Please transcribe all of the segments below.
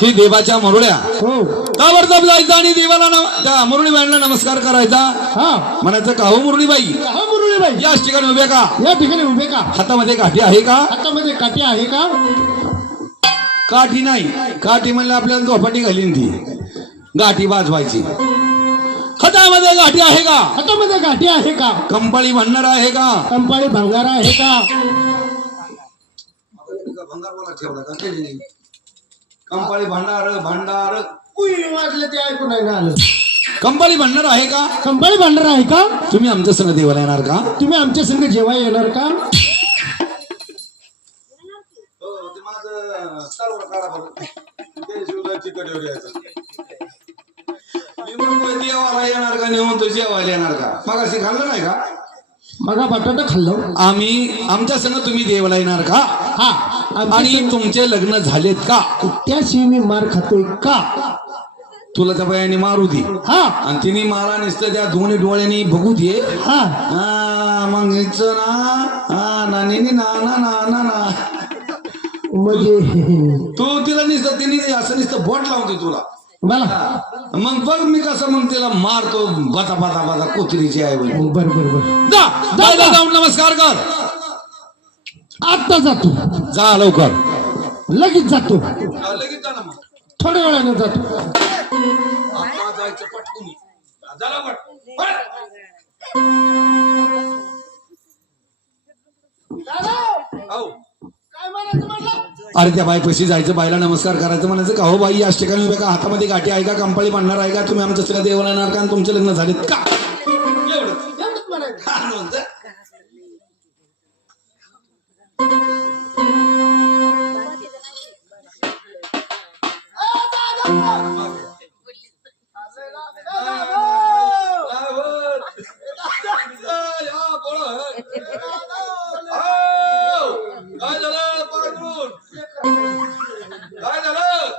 ही देवाच्या मुरळ्या हो ताबडतोब जायचं आणि देवाला त्या मुरळीबाईंना नमस्कार करायचा. हा म्हणायचं का हो मुरळीबाई हा मुरळीबाई याच ठिकाणी उभ्या का? या ठिकाणी उभे का? हातामध्ये काठी आहे का? हातामध्ये काठी आहे का? काठी नाही, काठी म्हणलं आपल्याला झोपाटी घालीन ती गाठी वाजवायची. हातामध्ये गाठी आहे का? हातामध्ये गाठी आहे का? कंपाळी म्हणणार आहे का? कंपाळी भंगार आहे का? कंपाळी भांडार भांडार कुई वाजलं ते ऐकून नाही आलं. कंपाळी म्हणणार आहे का? कंपाळी भांडार आहे का? तुम्ही आमच्या संग देवाला येणार का? तुम्ही आमच्या संग जेव्हा येणार का? देवाला येणार का? नेऊन तो जेवायला येणार का? मग असे खाल्लं नाही का? मगा बटाटा खाल्लं. आम्ही आमच्या संग तुम्ही देवाला येणार का? हा आणि तुमचे लग्न झालेत का? त्याशी मी मार खातोय का? तुला त्या बायाने मारू दे हा आणि तिने मला नुसतं त्या दोन्ही डोळ्यांनी बघू दे. हा मग हिचं ना नानी ना ना ना ना ना म्हणजे तू तिला नुसतं तिने असं नुसतं बोट लावते तुला. मला मग बघ मी कसं मग तिला मारतो बता बता बता कुत्रीची आहे बघ. बर बर बर जा जा जाऊन नमस्कार कर. आता जातो. जा लवकर. लगेच जातो. लगेच जा ना मग. थोड्या वेळाने जातो. आता जायचं पटकून. जा लवकर. पळ. हो. काय म्हणायचं म्हटलं? अरे त्या बाई पैसे जायचं, बाईला नमस्कार करायचं, म्हणायचं का हो बाई याच ठिकाणी उभ्या का? हातामध्ये गाठी आहे का? कंपाळी म्हणणार आहे का? तुम्ही आमच्या सगळं देवाला येणार का? आणि तुमचे लग्न झालेत का? एवढंच म्हणायचं. काय झालं पाडून? काय झालं?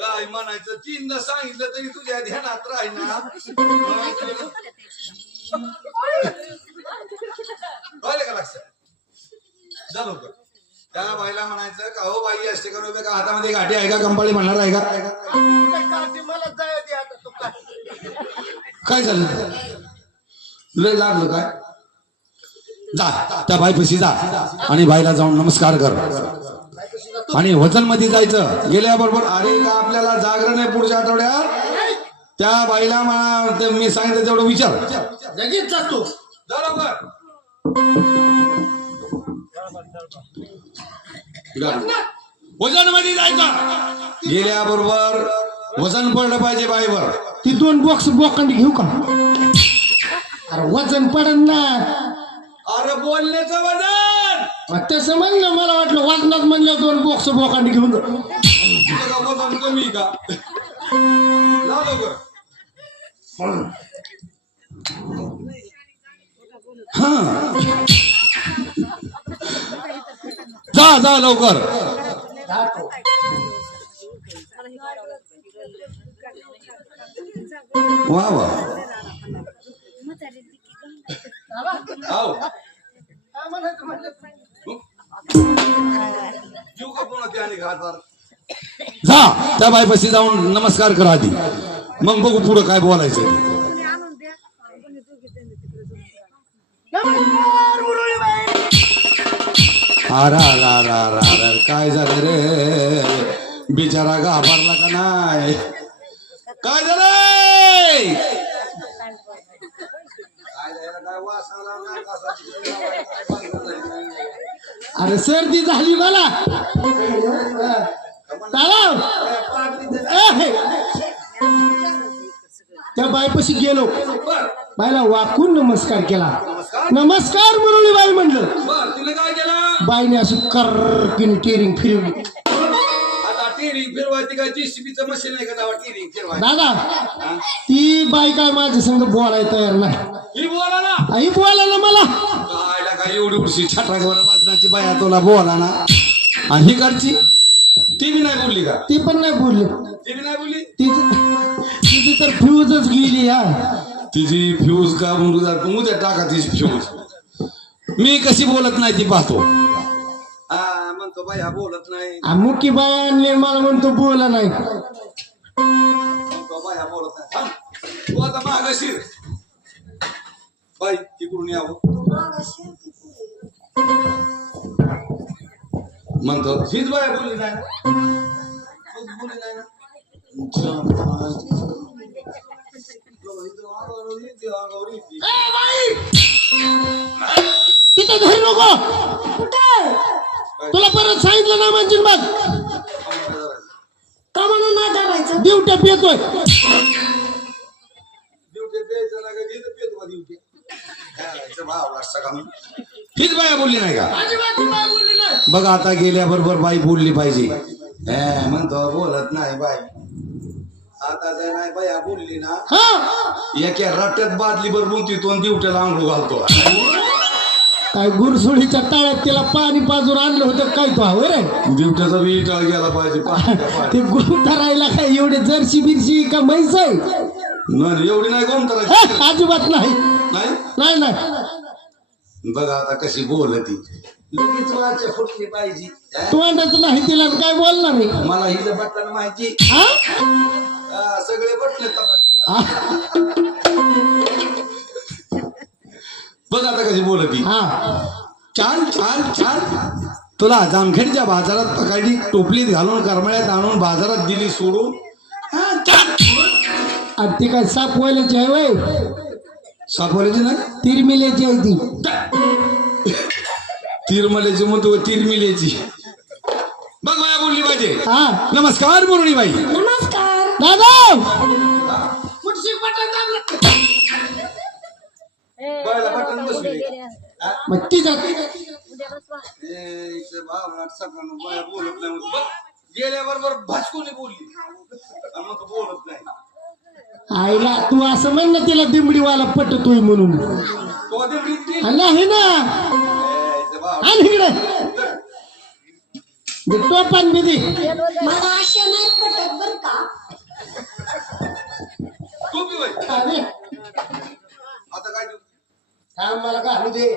काय म्हणायचं? तीनदा सांगितलं तरी तुझ्या ध्यानात राहीना. कळलं का लक्षात? जा लवकर. त्या बाईला म्हणायचं का हो बाई असते का उभे का? हातामध्ये गाठी आहे का? कंपाळी म्हणणार आहे का? काय झालं? लय लागलं काय? जा त्या बाई पैसे जा आणि बाईला जाऊन नमस्कार कर आणि वचन मध्ये जायचं. गेल्याबरोबर अरे का आपल्याला जागरण आहे पुढच्या आठवड्यात, त्या बाईला मी सांगितलं तेवढं विचार. लगेच जातो. वजन मध्ये जायचं. गेल्याबरोबर वजन पडलं पाहिजे बाईवर. ती 2 बॉक्स बोकांडी घेऊ का? अरे वजन पडन ना. अरे बोलण्याचं वजन तसं म्हणलं, मला वाटलं वजनात म्हणलं 2 बॉक्स बोकांडी घेऊन जा. वजन कमी का? जा जा लवकर. वा वा जा त्या बाईपाशी जाऊन नमस्कार करा आधी, मग बघू पुढं काय बोलायचं. अरे काय झालं रे? बिचारा घाबरला का नाही? काय झालं? अरे सर्दी झाली मला. त्या बाईपाशी गेलो, बाईला वाकून नमस्कार केला. नमस्कार मुरळीबाई म्हणलं. तिने काय केलं? बाईने अशी कर्कीने टेरिंग फिरवली. आता टेरिंग फिरवायची काय? जीसीबीचं मशीन आहे का टेरिंग फिरवायची? दादा ती बाई काय माझ्या संग बोलायला तयार नाही. ही बोला ना. आई बोलायला मला काय एवढी उडशी छटाकवर वाजण्याची बाया तुला बोला ना. आणि ही घरची ती बी नाही बोलली का? ती पण नाही बोलली. ती बी नाही बोलली. तिची तर फ्यूजच गेली. तिची फ्यूज का उद्या टाका तिची फ्यूज. मी कशी बोलत नाही ती पाहतो. म्हणतो बाई हा बोलत नाही, मुकी बाय आणले मला म्हणतो बोला नाही. म्हणतो बाई हा बोलत नाही. थांब. तू आता माग शिर बाई तिकडून यावं म्हणतो हीच बाया बोलली नाही ना, तूच बोलली नाही ना. तिथे धरू नको. तुला परत सांगितलं ना म्हणजे बघ का म्हणून नाही करायचं. दिवट्या पेतोय. हीच बाया बोलली नाही का? बघा आता गेल्याबरोबर बाई बोलली पाहिजे. म्हणतो बोलत नाही बाई. आता जर नाही बाया बोलली ना, एका रट्ट्यात बादली भर बोलती तो दिवट्याला आंघोळ घालतो. काय गुरसोळीच्या तळ्यात तिला पाणी पाजून आणलं होतं काय तो हवं रे. दिवट्याचा बी टाळ गेला पाहिजे. ते गुंतरायला काय एवढे जर्सी बिरशी का म्हैस आहे? नाही एवढी नाही कोण करायची. अजिबात नाही नाही नाही नाही. बघा आता कशी बोलती. लगेच वाचा फुटली पाहिजे. तू अंदाज नाही तिला काय बोलणार आहे. मला ही बटन माहिती. सगळे बटले तपासले. बघ आता कशी बोलती. छान छान छान. तुला जामखेडच्या बाजारात पकडली, टोपलीत घालून करमळ्यात आणून बाजारात दिली सोडून. आणि ती काय साप व्हायलाची आहे वय. सापवाल्याची नाही, तिरमिल्याची आहे ती. तिरमल्याची म्हणतो तिरमिल्याची. बघ माया बोलली पाहिजे. नमस्कार मुरळी बाई. नमस्कार दादा बटन बसली. मग तिचा बोलत नाही. गेल्याबरोबर भाजकोनी बोलली बोलत नाही. आईला तू असं म्हण ना तिला दिमडीवाला पटतोय म्हणून. नाही ना आणि इकडे टोपान बिदी मला अशा नाही पटत बर का. आता काय मला घालू दे.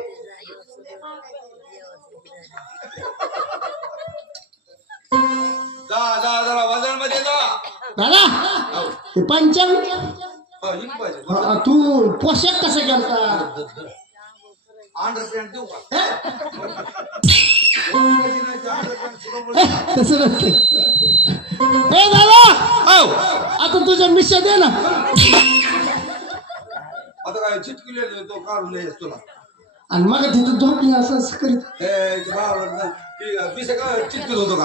जा जा जरा वजन मध्ये जा. दादा हे पंचांग तू पोशाख कसा करता. अंडरपॅन्ट देऊ का? तसं नसते. हे दादा आता तुझ्या मिशा दे ना. आता काय चिटकिले तो काढून द्यायच तुला. आणि मग तिथं झोपली असं करीत. चिटकत होतो का?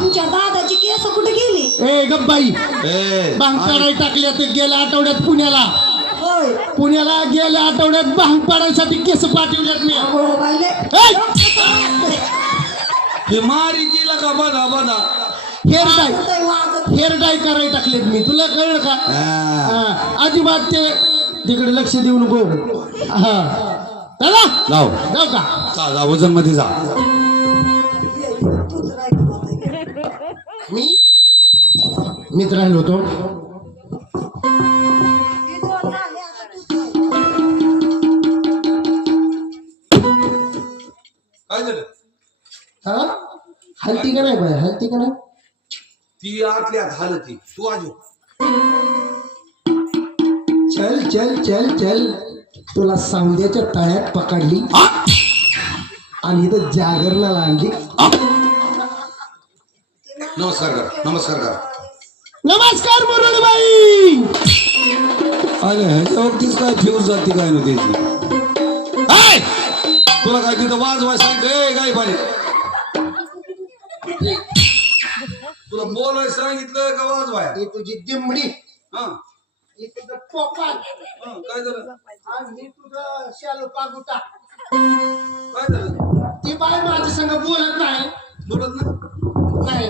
तुमच्या दादाची केस कुठे गेली. ए गप्पाई भांग पाडाय टाकल्या तर गेल्या आठवड्यात पुण्याला. होय पुण्याला गेल्या आठवड्यात भांग पाडायसाठी केस पाठवल्यात मी. मारी तिला का बधा बधा हेअर डाय करायला टाकलेत मी. तुला कळलं का? अजिबात ते तिकडे लक्ष देऊ नको. दादा जाऊ जाऊ का? जा वजन मध्ये जा. मीच राहिलो होतो. काय झालं? हलती का नाही बाय हलती का नाही. ती आतल्या हालती. तू आजो चल चल चल चल. तुला सांध्याच्या तळ्यात पकडली आणि इथं जागरणाला आणली. नमस्कार कर. नमस्कार कर. नमस्कार मुरळीबाई. अरे ह्याच्या बाबतीत काय फ्यूज जाते काय नव्हती. तुला काय तिथं वाजवाय सांगितलं काय पाणी. तुला बोलवाय सांगितलं का वाजवाय. ही तुझी दिमडी. हा ही तुझं पोपाट. काय झालं. आणि ही तुझं शालू पागुटा. काय झालं. ती बाय माझ्या संग बोलत नाही. बोलत नाही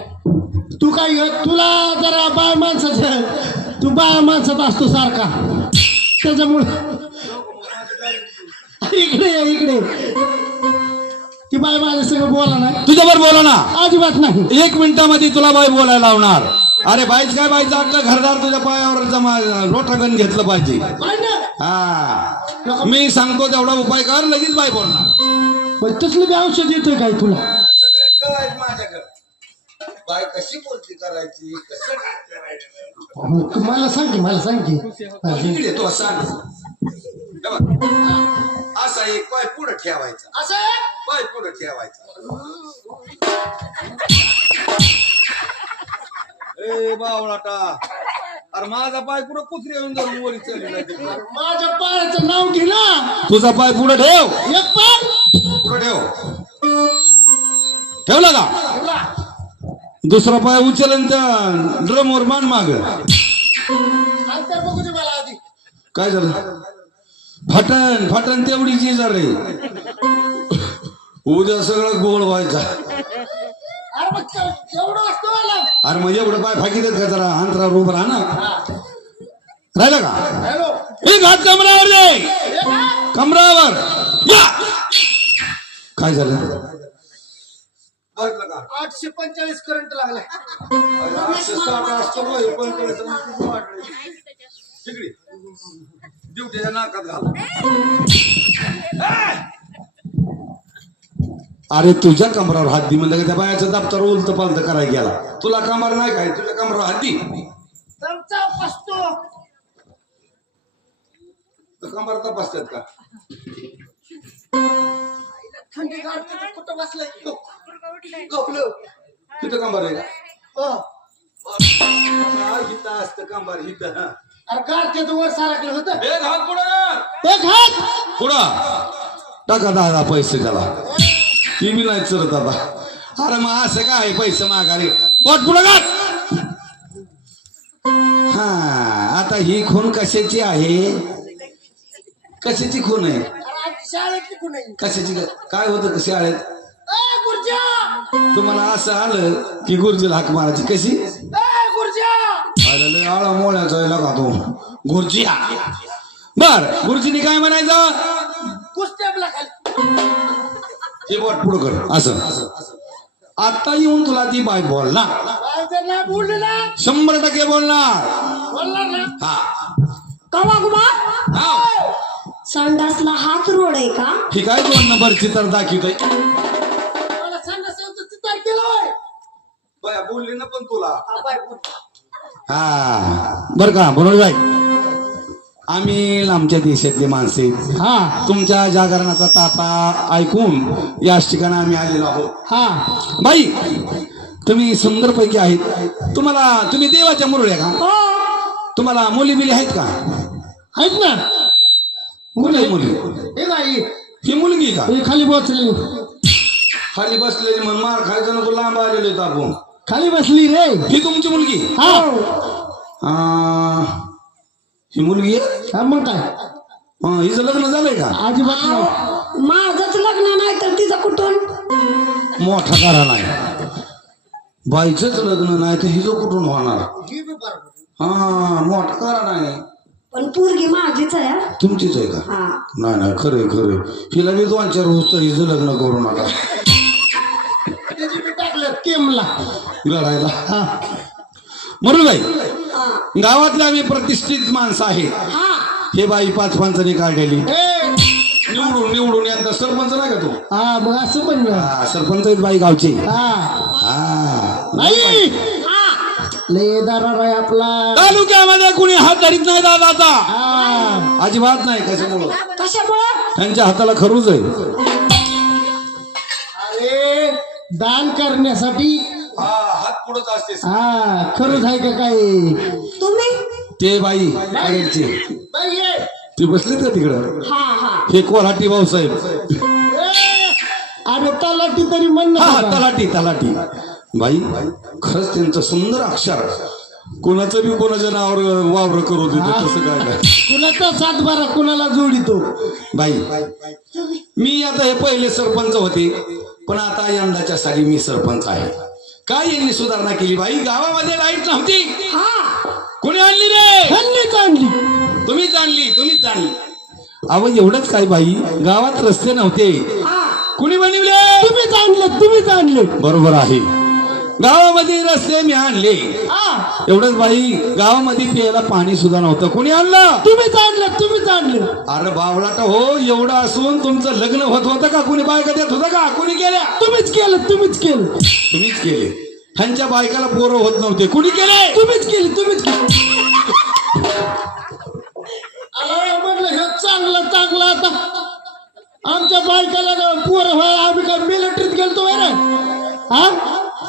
तू काय तुला जरा बाय माणसाचं तू बाय माणसात असतो सारखा त्याच्यामुळे. इकडे ये, इकडे ती बाय माझ्या संग बोला ना. तुझ्यावर बोला ना. अजिबात नाही. 1 मिनिटामध्ये तुला बाई बोलायला लावणार. अरे बाईच काय बाईचं आपलं घरदार तुझ्या पायावर जमा रोटागण घेतलं पाहिजे. हा मी सांगतो तेवढा उपाय कर लगेच बाई बोलणार. तसलं बी औषध येतोय काय तुला. सगळे कर बाय कशी बोलती करायची कसं काय करायचं मला सांग की मला सांग की इकडे तो सांग हे बघ. असा एक पाय पुढे ठेवायचा असं पाय पुढे ठेवायचा ए बावळाटा अरे माझा पाय पुढे कुत्रे येऊन जाऊन वरी चालली माझ्या पायाचं नाव घे ना तुझा पाय पुढे ठेव एक पाय पुढे ठेव ठेवला का ठेवला. दुसरा पाय उचलन त्या ड्रम वर मान माग काय तर बघू दे मला आधी काय झालं फाटन फाटन तेवढी चीज रे उद्या सगळं गोळ व्हायचा अरे मग एवढं असतो मला अरे म्हणजे एवढं पाय फाकी देत का जरा अंतरावर उभं राहा ना राहिलं का हॅलो एक हात कमरावर दे कमरावर या काय झालं 845 करंट लागलाय ड्युटीच्या नाकात घाल अरे तुझ्या कमरावर हात दी म्हणलं का त्या बायाचं दप्तर उलत पालत करायला गेला तुला कमर नाही काय तुझ्या कमरावर हात दी चमचा पसतो कमर तपासतात का थंडी गाडते कुठं बसलाय तिथं कंबार आहे का हिथं असतं कंबार हिथं अरे गाडते वर सारखलं होतं एक हात पुढं एक हात पुढं टाका 10 पैसे त्याला ती मी नाही चरत आता अरे मग असं काय पैसे मागारे पोट पुढं का हा आता ही खून कशाची आहे कशाची खून आहे अरे शाळेतली कुणी कशाची काय होतं का शाळेत गुर्जा तुम्हाला असं आलं की गुरुजीला हाक मारायची कशी गुर्जा अरे आळा मोळ्याचा आहे का तो गुरुजी बर गुरुजीने काय म्हणायचं कुस्त्याबला खाली हे बोट पुढं कर असं आता येऊन तुला ती बाय बोलणार काय जर नाही बोलले ना 100% बोलणार बोलणार ना हा कवा गुमा हा. संडासला हात रोड आहे का ही काय 2 नंबरची तर दाखवतोय मला संडासाचं चित्तर केलंय बाया बोलली ना पण तुला बाय बोल हा बर का बरोबर आहे आम्ही आमच्या देशातली माणसे हा तुमच्या जागरणाचा तापा ऐकून याच ठिकाणी आम्ही आलेलो आहोत हा बाई तुम्ही सुंदर पैकी आहेत तुम्ही देवाच्या मुरळ्या का हो तुम्हाला मुली बिली आहेत का आहेत ना कुठे मुली हे नाही ही मुलगी का हे खाली बसली खाली बसलेली मग मार खायचं नको लांब आलेलो आहेत आपण खाली बसली रे ही तुमची मुलगी हा ही मुलगी आहे हा, मग काय हिचं लग्न झालंय का अजिबात नाही माझंच लग्न नाही तर तिचं कुठून मोठा करा नाही बाईचंच लग्न नाही तर हिचं कुठून होणार हा मोठा करा नाही पण पोरगी माझीच आहे हा. तुमचीच आहे का हा नाही खरं हिला मी 2-4 रोज तर हिचं लग्न करू नका त्याची मी टाकलं केमला लढायला हा म्हणून बाई हा. गावातले आम्ही प्रतिष्ठित माणसं आहे हा हे बाई 5 पंचांनी काढलेली ए निवडून यंदा सरपंच नाही का तू हा मग असं पण ना. हा सरपंच आहेत बाई गावचे हा हा नाही हा लय दारार आहे आपला तालुक्यामध्ये कुणी हात धरीत नाही दादाचा हा अजिबात नाही कशामुळं कशामुळं त्यांच्या हाताला खरूच आहे अरे दान करण्यासाठी हात पुढंच असते हा खरंच आहे का काय तुम्ही ते बाई गाड्याचे बाई ये. ते बसलेत का तिकडं हा हा हे कोल्हाटी भाऊसाहेब ए, अरे तलाठी तरी म्हण ना हा बाबा. तलाठी बाई खरंच त्यांचं सुंदर अक्षर कोणाचं बी कोणाच्या नावावर वावर करू देतो तसं काय नाही कुणाचा 7-12 कुणाला जोडितो बाई मी आता हे पहिले सरपंच होते पण आता यंदाच्या साली मी सरपंच आहे काय यांनी सुधारणा केली बाई गावामध्ये लाईट नव्हती हा कोणी आणली रे हल्लीच आणली तुम्हीच आणली अहो एवढंच काय बाई गावात रस्ते नव्हते हा कुणी बनवले तुम्हीच आणले बरोबर आहे गावामध्ये रस्ते मी आणले हा एवढंच बाई गावामध्ये प्यायला पाणी सुद्धा नव्हतं कोणी आणलं तुम्हीच आणले अरे बावळाटा हो एवढं असून तुमचं लग्न होत होतं का कुणी बायका देत होतं का कुणी केल्या तुम्हीच केलं तुम्हीच केले ह्यांच्या बायकाला पोरं होत नव्हते. कुणी केले? तुम्हीच केली. अरे म्हटलं हे चांगलं आता आमच्या बायकाला पोरं व्हायला आम्ही काय मिलिटरीत गेलतो रे. हा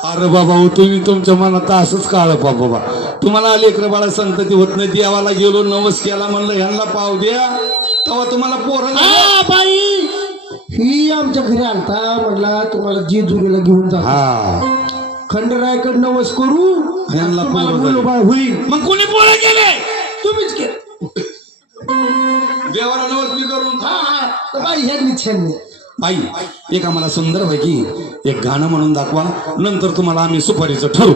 अरे बाबा हो, तुम्ही तुमच्या मनात असंच काळ पा बाबा. तुम्हाला लेकरं बाळा संतती होत नाही. देवाला गेलो नवस केला म्हणलं ह्यांना पाव द्या तेव्हा तुम्हाला पोरं झाले. हा बाई ही आमच्या घरी आलता म्हणला तुम्हाला जेजुरीला घेऊन जा. हा खंडरायकडे नवस करू ह्यांना तुम्हाला पोरं झाले. मुलबाळ होईल. मग कोणी पोरं केले? तुम्हीच केलं. देवाला नवस मी करून हा तर बाई ह्यांनी आई एक आम्हाला सुंदर पैकी एक गाणं म्हणून दाखवा, नंतर तुम्हाला आम्ही सुपारीचं ठरवू.